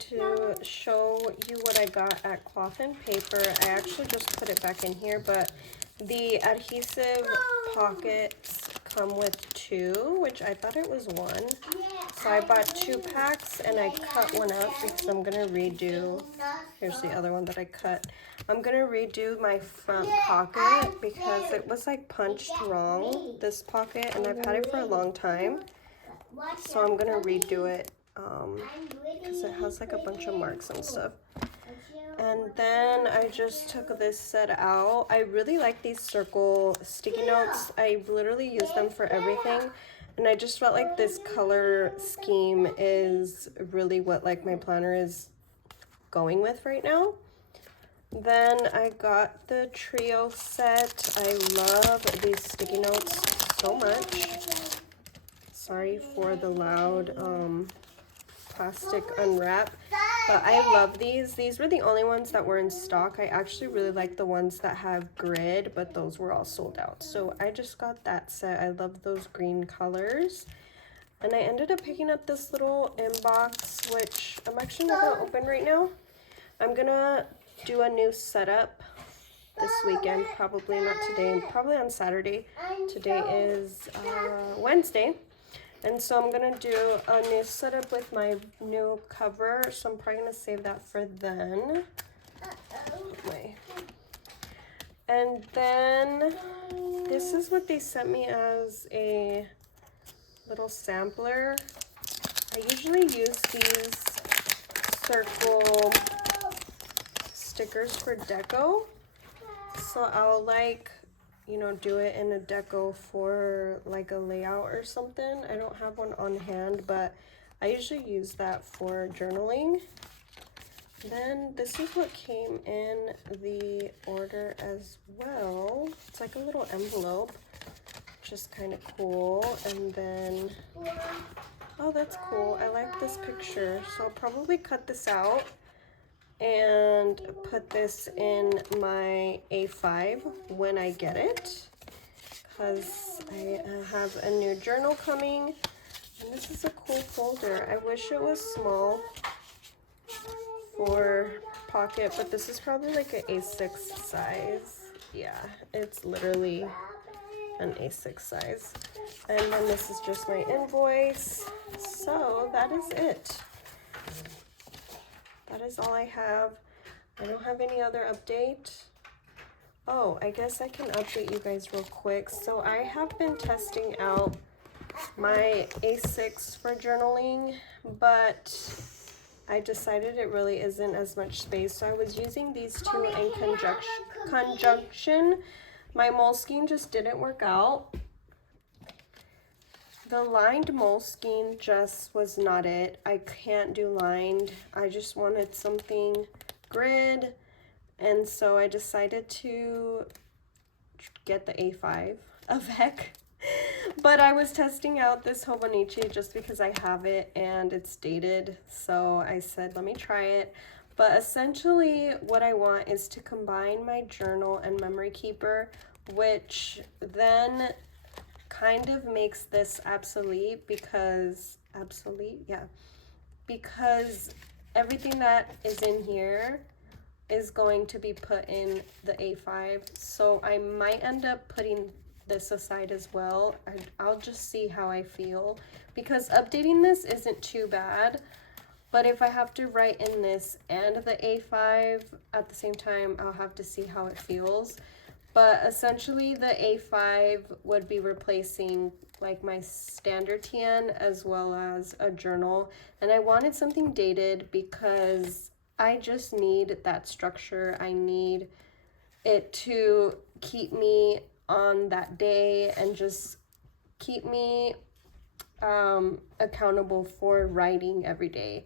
to show you what I got at Cloth and Paper. I actually just put it back in here, but the adhesive pockets come with 2, which I thought it was 1. So I bought 2 packs and I cut one up because I'm gonna redo, here's the other one that I cut. I'm gonna redo my front pocket because it was like punched wrong, this pocket, and I've had it for a long time. So I'm gonna redo it because it has like a bunch of marks and stuff. And then I just took this set out. I really like these circle sticky notes. I literally use them for everything. And I just felt like this color scheme is really what like my planner is going with right now. Then I got the trio set. I love these sticky notes so much. Sorry for the loud plastic unwrap, but I love these. These were the only ones that were in stock. I actually really like the ones that have grid, but those were all sold out. So I just got that set. I love those green colors. And I ended up picking up this little inbox, which I'm actually not gonna open right now. I'm gonna do a new setup this weekend, probably not today, probably on Saturday. Today is Wednesday. And so I'm gonna do a new setup with my new cover. So I'm probably gonna save that for then. And then this is what they sent me as a little sampler. I usually use these circle stickers for deco. So I'll like, you know, do it in a deco for like a layout or something. I don't have one on hand, but I usually use that for journaling. Then this is what came in the order as well. It's like a little envelope, which is kind of cool. And then, oh, that's cool. I like this picture. So I'll probably cut this out and put this in my A5 when I get it, because I have a new journal coming, and this is a cool folder. I wish it was small for pocket, but this is probably like an A6 size. Yeah, it's literally an A6 size. And then this is just my invoice. So that is it. That is all I have. I don't have any other update. Oh, I guess I can update you guys real quick. So I have been testing out my A6 for journaling, but I decided it really isn't as much space. So I was using these 2 in conjunction. My Moleskine just didn't work out. The lined Moleskine just was not it. I can't do lined. I just wanted something grid, and so I decided to get the A5 Avec. But I was testing out this Hobonichi just because I have it and it's dated, so I said let me try it. But essentially what I want is to combine my journal and memory keeper, which then kind of makes this obsolete because everything that is in here is going to be put in the A5. So I might end up putting this aside as well. I'll just see how I feel, because updating this isn't too bad, but if I have to write in this and the A5 at the same time, I'll have to see how it feels. But essentially the A5 would be replacing like my standard TN as well as a journal. And I wanted something dated because I just need that structure. I need it to keep me on that day and just keep me accountable for writing every day.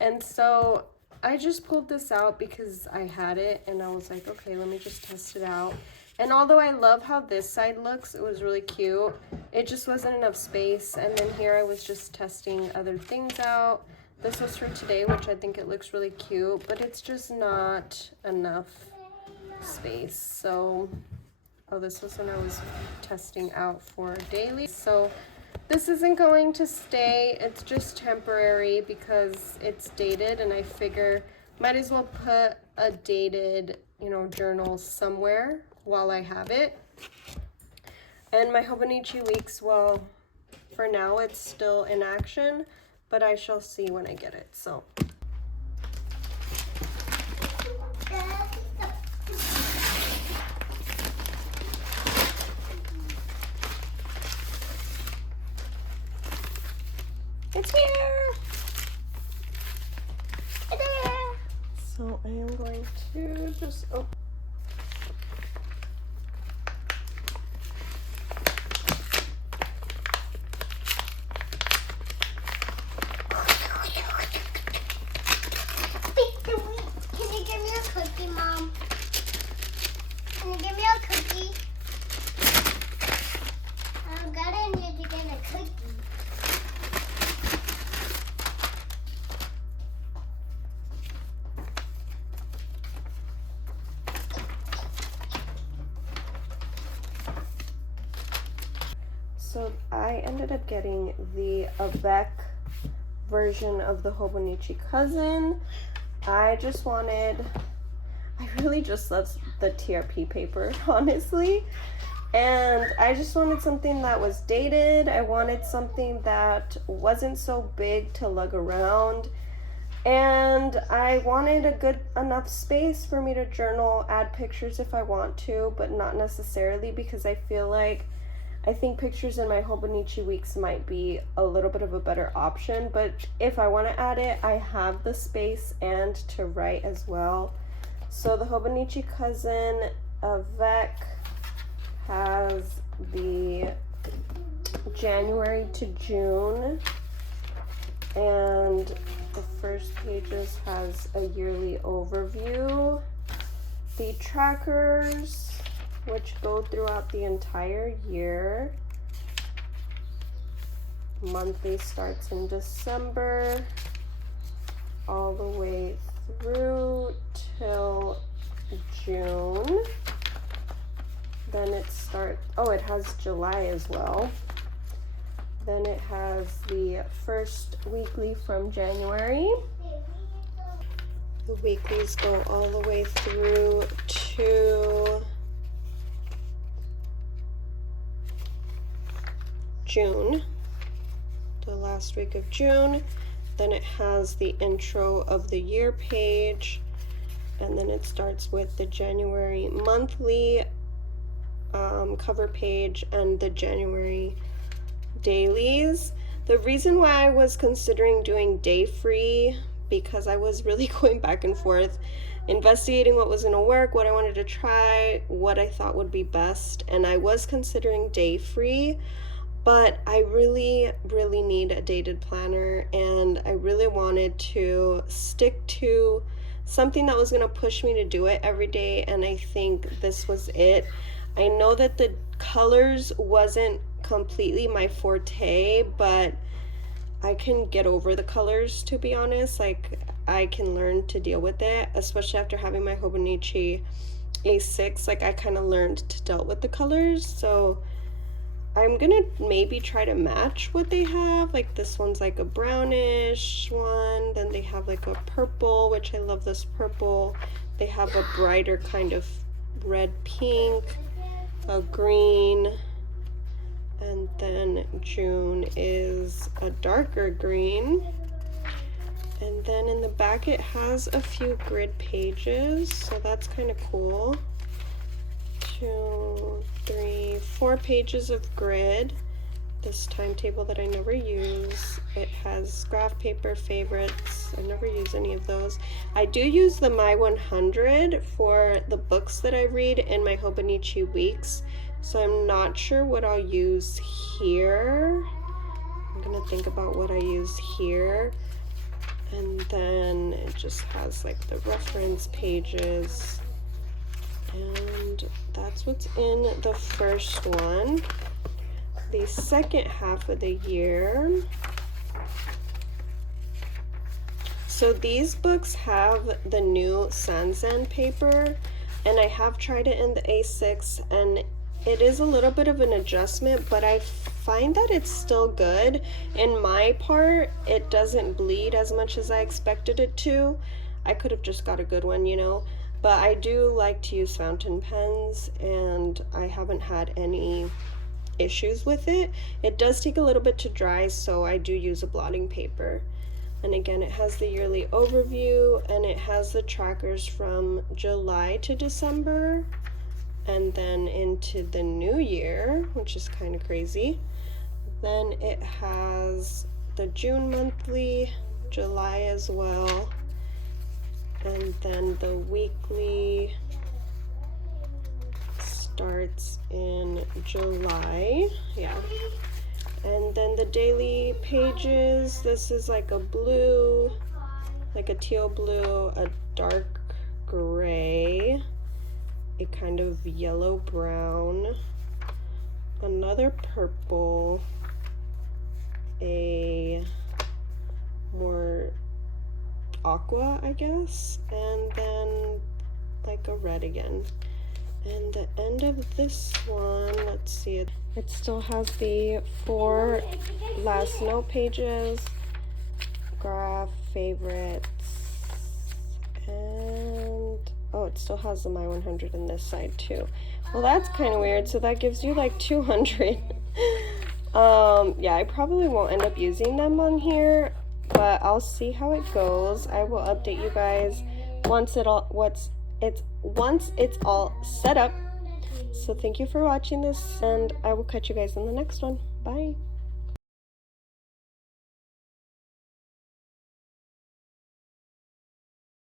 And so I just pulled this out because I had it and I was like, okay, let me just test it out. And although I love how this side looks, it was really cute, it just wasn't enough space. And then here I was just testing other things out. This was for today, which I think it looks really cute, but it's just not enough space. So, oh, this was when I was testing out for daily. So This isn't going to stay, it's just temporary because it's dated, and I figure might as well put a dated, you know, journal somewhere while I have it. And my Hobonichi weeks, well, for now it's still in action, but I shall see when I get it, so. It's here! It's here! So I am going to just, oh. Can you give me a cookie, Mom? Can you give me a cookie? I'm gonna need to get a cookie. So I ended up getting the Avec version of the Hobonichi Cousin. I really just love the TRP paper, honestly. And I just wanted something that was dated. I wanted something that wasn't so big to lug around. And I wanted a good enough space for me to journal, add pictures if I want to, but not necessarily, because I feel like I think pictures in my Hobonichi weeks might be a little bit of a better option, but if I want to add it, I have the space and to write as well. So the Hobonichi Cousin Avec has the January to June, and the first pages has a yearly overview. The trackers, which go throughout the entire year. Monthly starts in December all the way through till June. Then it starts, oh, it has July as well. Then it has the first weekly from January. The weeklies go all the way through to June, the last week of June. Then it has the intro of the year page, and then it starts with the January monthly cover page and the January dailies. The reason why I was considering doing day free, because I was really going back and forth investigating what was going to work, what I wanted to try, what I thought would be best, and I was considering day free. But I really need a dated planner, and I really wanted to stick to something that was going to push me to do it every day, and I think this was it. I know that the colors wasn't completely my forte, but I can get over the colors, to be honest. Like, I can learn to deal with it, especially after having my Hobonichi A6. Like, I kind of learned to deal with the colors, so I'm gonna maybe try to match what they have. Like, this one's like a brownish one, then they have like a purple, which I love this purple. They have a brighter kind of red pink, a green, and then June is a darker green. And then in the back it has a few grid pages, so that's kind of cool. 2, 3, 4 pages of grid. This timetable that I never use. It has graph paper favorites. I never use any of those. I do use the My 100 for the books that I read in my Hobonichi weeks, so I'm not sure what I'll use here. I'm gonna think about what I use here. And then it just has like the reference pages, and that's what's in the first one. The second half of the year. So these books have the new Sansan paper, and I have tried it in the A6, and it is a little bit of an adjustment, but I find that it's still good. In my part, it doesn't bleed as much as I expected it to. I could have just got a good one, you know, but I do like to use fountain pens, and I haven't had any issues with it. It does take a little bit to dry, so I do use a blotting paper. And again, it has the yearly overview, and it has the trackers from July to December, and then into the new year, which is kind of crazy. Then it has the June monthly, July as well, and then the weekly starts in July. Yeah. And then the daily pages, this is like a blue, like a teal blue, a dark gray, a kind of yellow brown, another purple, a more aqua, I guess, and then like a red again. And the end of this one, let's see, it still has the 4 last note pages, graph, favorites, and oh, it still has the My 100 in this side too. Well, that's kind of weird. So that gives you like 200. Yeah, I probably won't end up using them on here, but I'll see how it goes. I will update you guys once it's all set up. So thank you for watching this, and I will catch you guys in the next one. Bye.